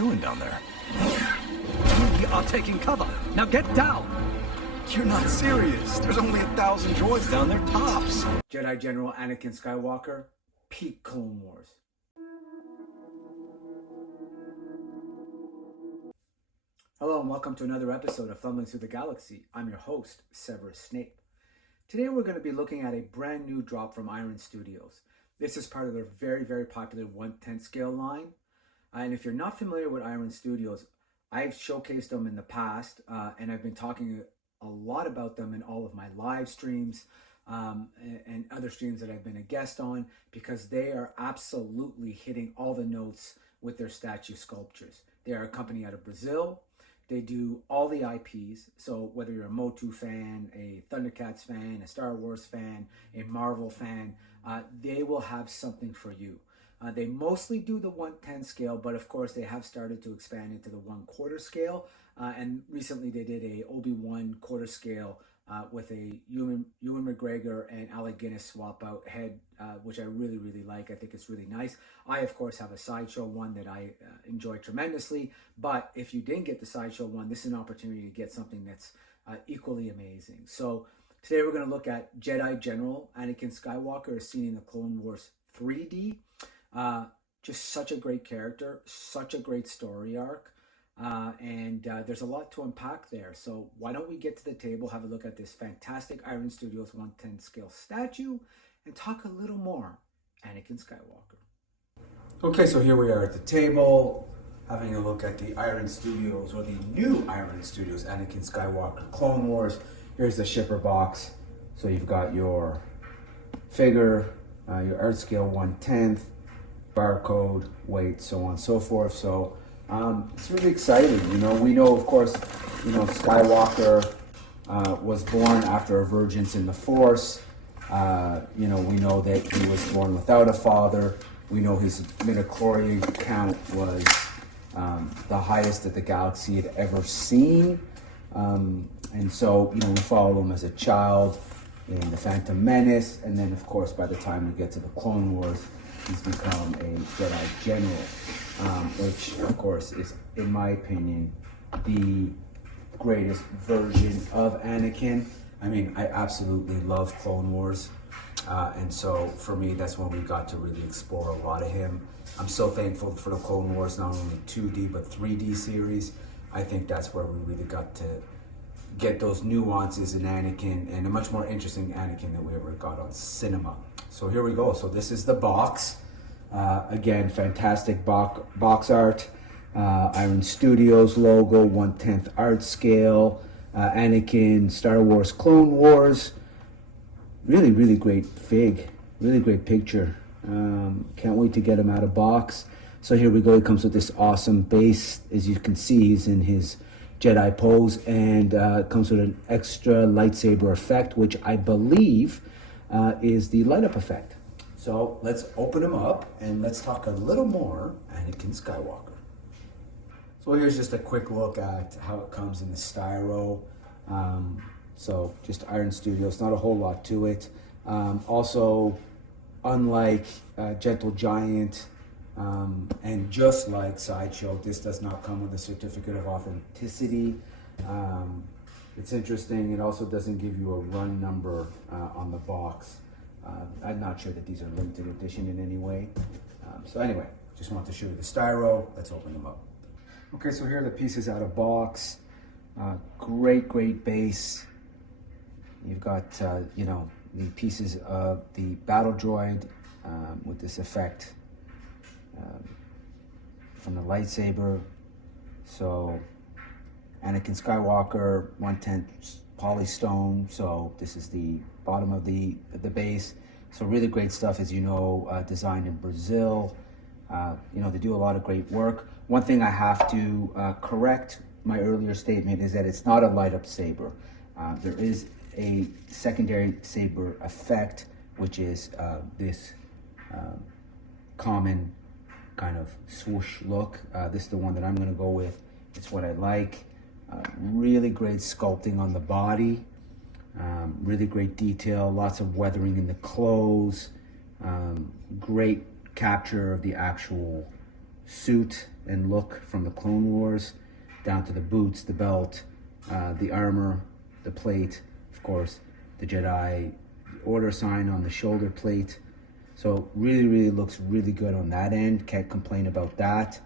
doing down there? We are taking cover. Now get down. You're not serious. There's only 1,000 droids down there, tops. Jedi General Anakin Skywalker, peak Clone Wars. Hello and welcome to another episode of Thumbling Through the Galaxy. I'm your host, Severus Snape. Today we're going to be looking at a brand new drop from Iron Studios. This is part of their very popular 1/10 scale line. And if you're not familiar with Iron Studios, I've showcased them in the past and I've been talking a lot about them in all of my live streams and other streams that I've been a guest on, because they are absolutely hitting all the notes with their statue sculptures. They are a company out of Brazil. They do all the IPs. So whether you're a Motu fan, a Thundercats fan, a Star Wars fan, a Marvel fan, they will have something for you. They mostly do the 1/10 scale, but of course they have started to expand into the 1/4 scale. And recently they did a Obi-Wan quarter scale with a Ewan McGregor and Alec Guinness swap out head, which I really like. I think it's really nice. I, of course, have a Sideshow one that I enjoy tremendously. But if you didn't get the Sideshow one, this is an opportunity to get something that's equally amazing. So today we're going to look at Jedi General Anakin Skywalker as seen in the Clone Wars 3D. Just such a great character, such a great story arc. And there's a lot to unpack there. So why don't we get to the table, have a look at this fantastic Iron Studios 1/10 scale statue, and talk a little more Anakin Skywalker. Okay, so here we are at the table, having a look at the Iron Studios, or the new Iron Studios Anakin Skywalker Clone Wars. Here's the shipper box. So you've got your figure, your art scale 1/10, barcode, weight, so on and so forth. So it's really exciting. You know, we know, of course, Skywalker was born after a virgins in the Force. We know that he was born without a father. We know his midichlorian count was the highest that the galaxy had ever seen. And so, we follow him as a child in the Phantom Menace. And then, of course, by the time we get to the Clone Wars, he's become a Jedi General. Which, of course, is, in my opinion, the greatest version of Anakin. I mean, I absolutely love Clone Wars. And so, for me, that's when we got to really explore a lot of him. I'm so thankful for the Clone Wars, not only 2D, but 3D series. I think that's where we really got to get those nuances in Anakin, and a much more interesting Anakin than we ever got on cinema. So here we go. So this is the box. Again, fantastic box art, Iron Studios logo, 1/10 art scale, Anakin, Star Wars, Clone Wars. Really great fig, really great picture. Can't wait to get him out of box. So here we go. It comes with this awesome base. As you can see, he's in his Jedi pose, and comes with an extra lightsaber effect, which I believe is the light up effect. So let's open him up and let's talk a little more Anakin Skywalker. So here's just a quick look at how it comes in the styro. So just Iron Studios, not a whole lot to it. Also, unlike Gentle Giant and just like Sideshow, this does not come with a certificate of authenticity. It's interesting, it also doesn't give you a run number on the box. I'm not sure that these are limited edition in any way. So anyway, just want to show you the styro. Let's open them up. Okay, so here are the pieces out of box. Great base. You've got, the pieces of the battle droid with this effect from the lightsaber. So Anakin Skywalker, 1/10 polystone. So this is the bottom of the base. So really great stuff, as you know, designed in Brazil. They do a lot of great work. One thing I have to correct my earlier statement is that it's not a light up saber. There is a secondary saber effect, which is this common kind of swoosh look. This is the one that I'm going to go with. It's what I like. Really great sculpting on the body. Really great detail, lots of weathering in the clothes, great capture of the actual suit and look from the Clone Wars down to the boots, the belt, the armor, the plate, of course, the Jedi Order sign on the shoulder plate. So really looks really good on that end. Can't complain about that.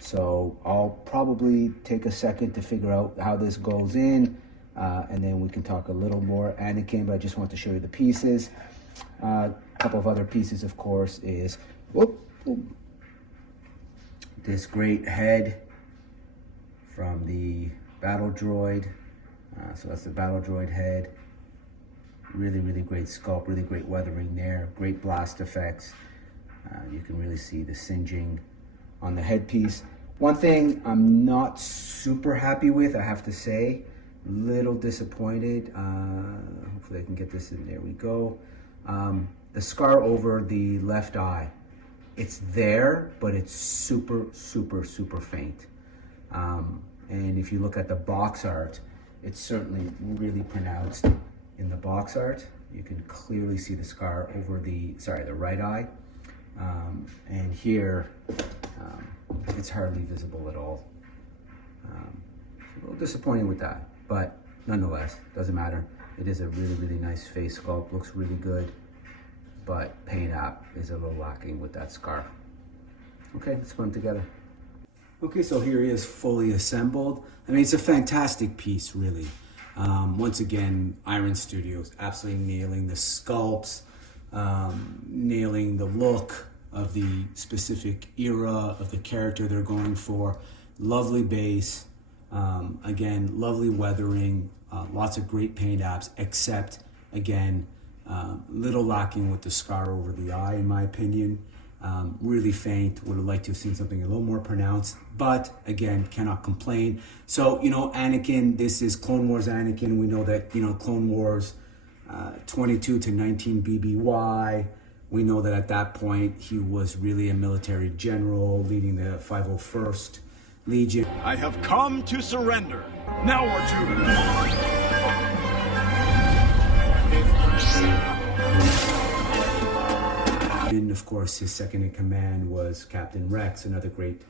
So I'll probably take a second to figure out how this goes in, and then we can talk a little more Anakin, but I just want to show you the pieces. A couple of other pieces, of course, is this great head from the battle droid. So that's the battle droid head. Really great sculpt, really great weathering there. Great blast effects. You can really see the singeing on the headpiece. One thing I'm not super happy with, I have to say, little disappointed. Hopefully I can get this in. There we go. The scar over the left eye. It's there, but it's super faint. And if you look at the box art, it's certainly really pronounced in the box art. You can clearly see the scar over the right eye. And here, it's hardly visible at all. A little disappointing with that, but nonetheless, doesn't matter. It is a really nice face sculpt, looks really good, but paint app is a little lacking with that scar. Okay, let's put them together. Okay, so here he is fully assembled. I mean, it's a fantastic piece, really. Once again, Iron Studios absolutely nailing the sculpts, nailing the look of the specific era of the character they're going for. Lovely base, again, lovely weathering, lots of great paint apps, except, again, little lacking with the scar over the eye, in my opinion. Really faint. Would have liked to have seen something a little more pronounced, but again, cannot complain. So, Anakin, this is Clone Wars Anakin. We know that, Clone Wars 22 to 19 BBY. We know that at that point, he was really a military general leading the 501st Legion. I have come to surrender. Now or to... And of course, his second in command was Captain Rex, another great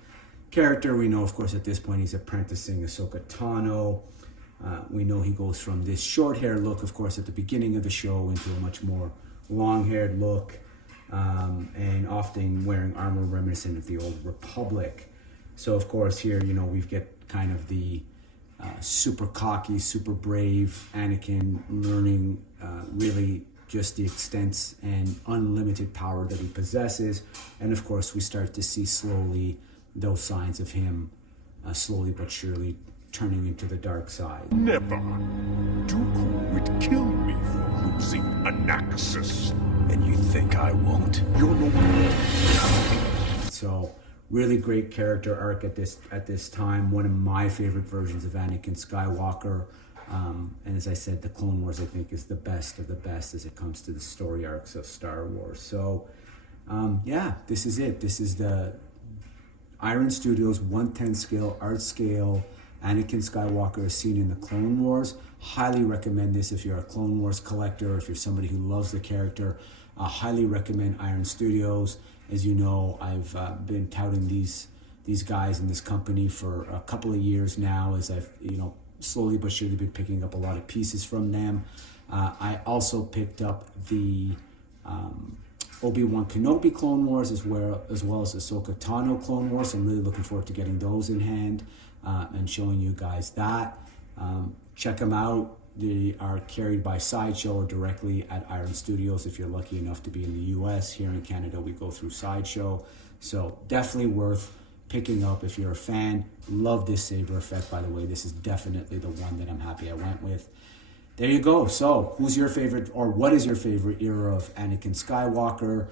character. We know, of course, at this point, he's apprenticing Ahsoka Tano. We know he goes from this short hair look, of course, at the beginning of the show into a much more long-haired look, and often wearing armor reminiscent of the old Republic. So, of course, here, we get kind of the super cocky, super brave Anakin learning really just the extent and unlimited power that he possesses. And of course, we start to see slowly those signs of him slowly but surely turning into the dark side. Never. Dooku would kill me for losing Anaxis. And you think I won't? You're no... So, really great character arc at this time. One of my favorite versions of Anakin Skywalker. And as I said, the Clone Wars, I think, is the best of the best as it comes to the story arcs of Star Wars. So, yeah, this is it. This is the Iron Studios 1/10 scale, art scale, Anakin Skywalker is seen in the Clone Wars. Highly recommend this if you're a Clone Wars collector, or if you're somebody who loves the character. Highly recommend Iron Studios. As you know, I've been touting these guys in this company for a couple of years now, as I've, slowly but surely been picking up a lot of pieces from them. I also picked up the Obi-Wan Kenobi Clone Wars as well as Ahsoka Tano Clone Wars. I'm really looking forward to getting those in hand and showing you guys that. Check them out. They are carried by Sideshow or directly at Iron Studios if you're lucky enough to be in the US. Here in Canada, we go through Sideshow. So definitely worth picking up if you're a fan. Love this saber effect, by the way. This is definitely the one that I'm happy I went with. There you go. So who's your favorite, or what is your favorite era of Anakin Skywalker?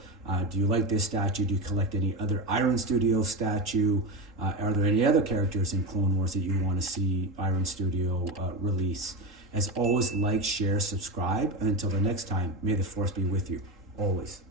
Do you like this statue? Do you collect any other Iron Studios statue? Are there any other characters in Clone Wars that you want to see Iron Studio release? As always, like, share, subscribe. And until the next time, may the Force be with you, always.